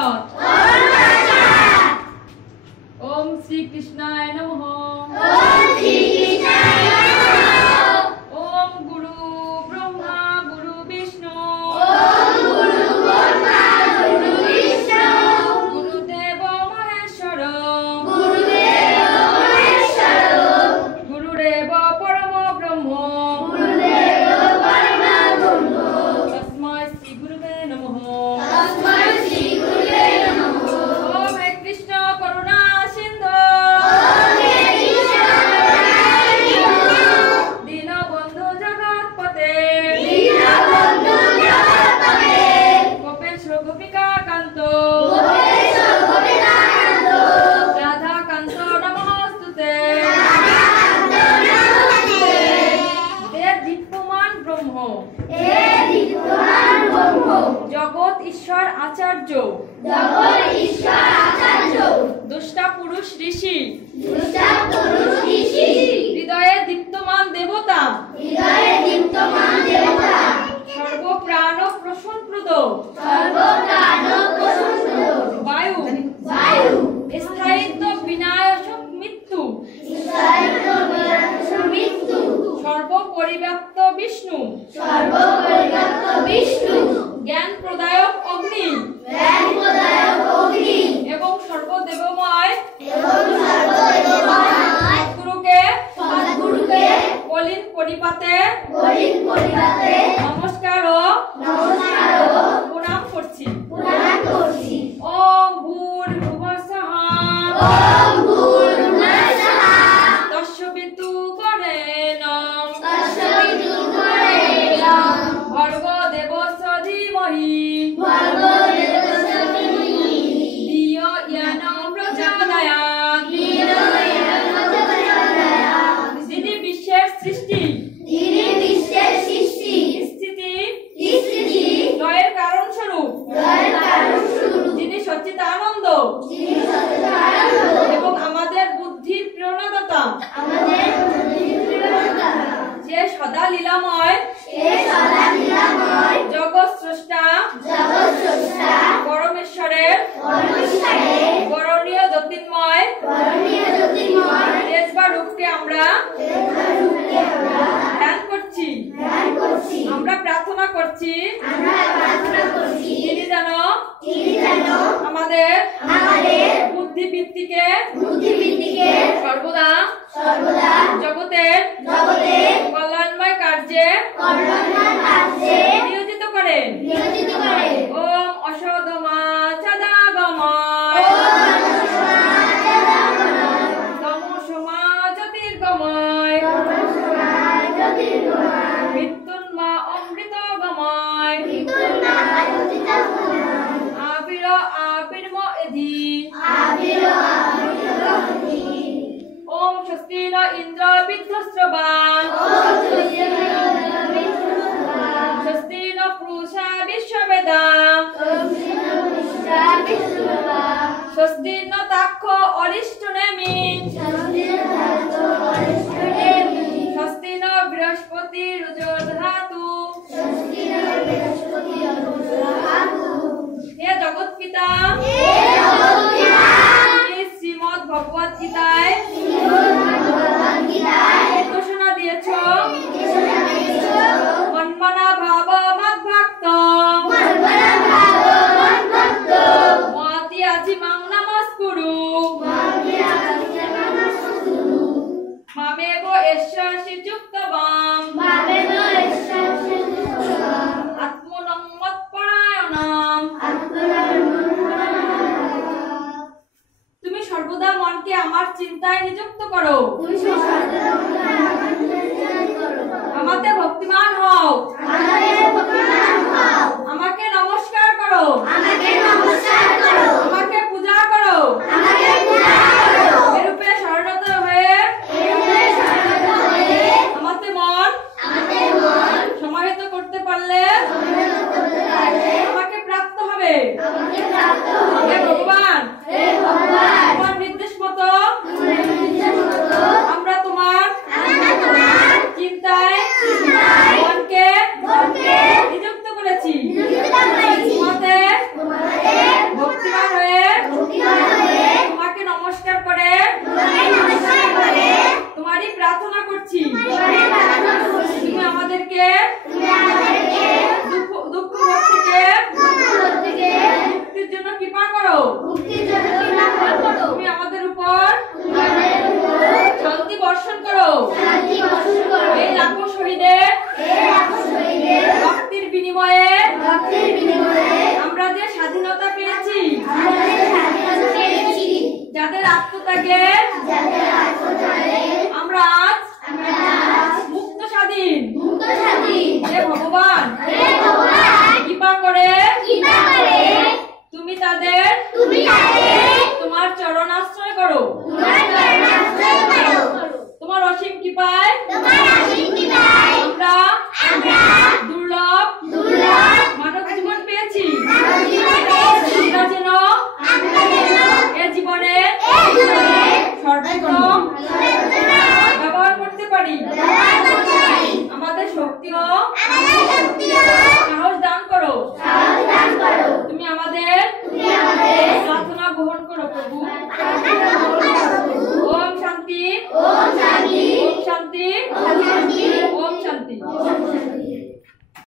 ओम श्री कृष्णाय नमः। ओम गुरु ब्रह्मा गुरु विष्णु गुरुदेव महेश्वर गुरुदेव परम ब्रह्म तस्मै श्री गुरुवे नमः। ओम हे कृष्ण करुणा सिंधु दीनबंधु जगत्पते गोपेश गोपिका कांत राधा कांत नमोस्तुते। देव दीप्यमान ब्रह्म जगत ईश्वर आचार्य दुष्टा पुरुष ऋषि हृदये दीप्तमान देवता सर्व प्राण प्रसून प्रद वायु स्थायित्व विनाशक मृत्यु सर्व परिव्याप्त विष्णु ज्ञान प्रदायक अग्नि एवं सर्वदेवमय सद्गुरुके कलिन परिपाते नमस्कार प्रणाम करछि। ओम भूर्भुवस्सः तस्सवितुर्वरेण्यं भर्गो देवस्य धीमहि धियो यो न प्रचोदयात्। যিনি বিশ্বের সৃষ্টি স্থিতি লয়ের কারণ স্বরূপ যিনি সচ্চিদানন্দ এবং আমাদের বুদ্ধির প্রেরণাদাতা যে সদা লীলাময় জগৎ স্রষ্টা পরমেশ্বরের বরণীয় জ্যোতির্ময় তেজ বা রূপকে আমরা ধ্যান করছি। আমরা প্রার্থনা করছি তিনি যেন আমাদের বুদ্ধিবৃত্তিকে সর্বদা জগতের কল্যাণময় কার্যে নিয়োজিত করেন। ওম অসদমা চাদাগময় তমসমা জ্যোতির্গময় মৃত্যুন্মা অমৃতগময় আবির আবির্ম এধি ओम स्वस्ति न इंद्र विद्वस्त्रवा स्वस्ति न पुरुषा विश्ववेदा स्वस्ति न ताक्ष अरिष्टनेमि स्वस्ति न बृहस्पति रुजोधातु। हे जगत पिता শ্রীমদ ভগবত গীতায় ঘোষণা দিয়েছ মন্মনা ভাব মদ্ভক্ত মতি আজি মাং নমস্কুরু মামেব এষ্যসি যুক্তবাম আত্মনং মৎপরায়ণম। তুমি সর্বদা মনকে আমার চিন্তায় নিযুক্ত করো। আমাতে ভক্তিমান হও। আমাকে নমস্কার করো। আমাকে পূজা করো। এরূপে শরণাগত হয়ে আমাতে মন সমাহিত করতে পারলে আমাকে প্রাপ্ত হবে। হে ভগবান তোমার নির্দেশ মতো আমরা তোমার চিন্তায় মনকে নিযুক্ত করেছি। তোমাতে করো। তুমি আমাদের উপর শান্তি বর্ষণ করো। এই লাখো শহীদের রক্তের বিনিময়ে আমরা যে স্বাধীনতা পেয়েছি, যাদের আত্মত্যাগে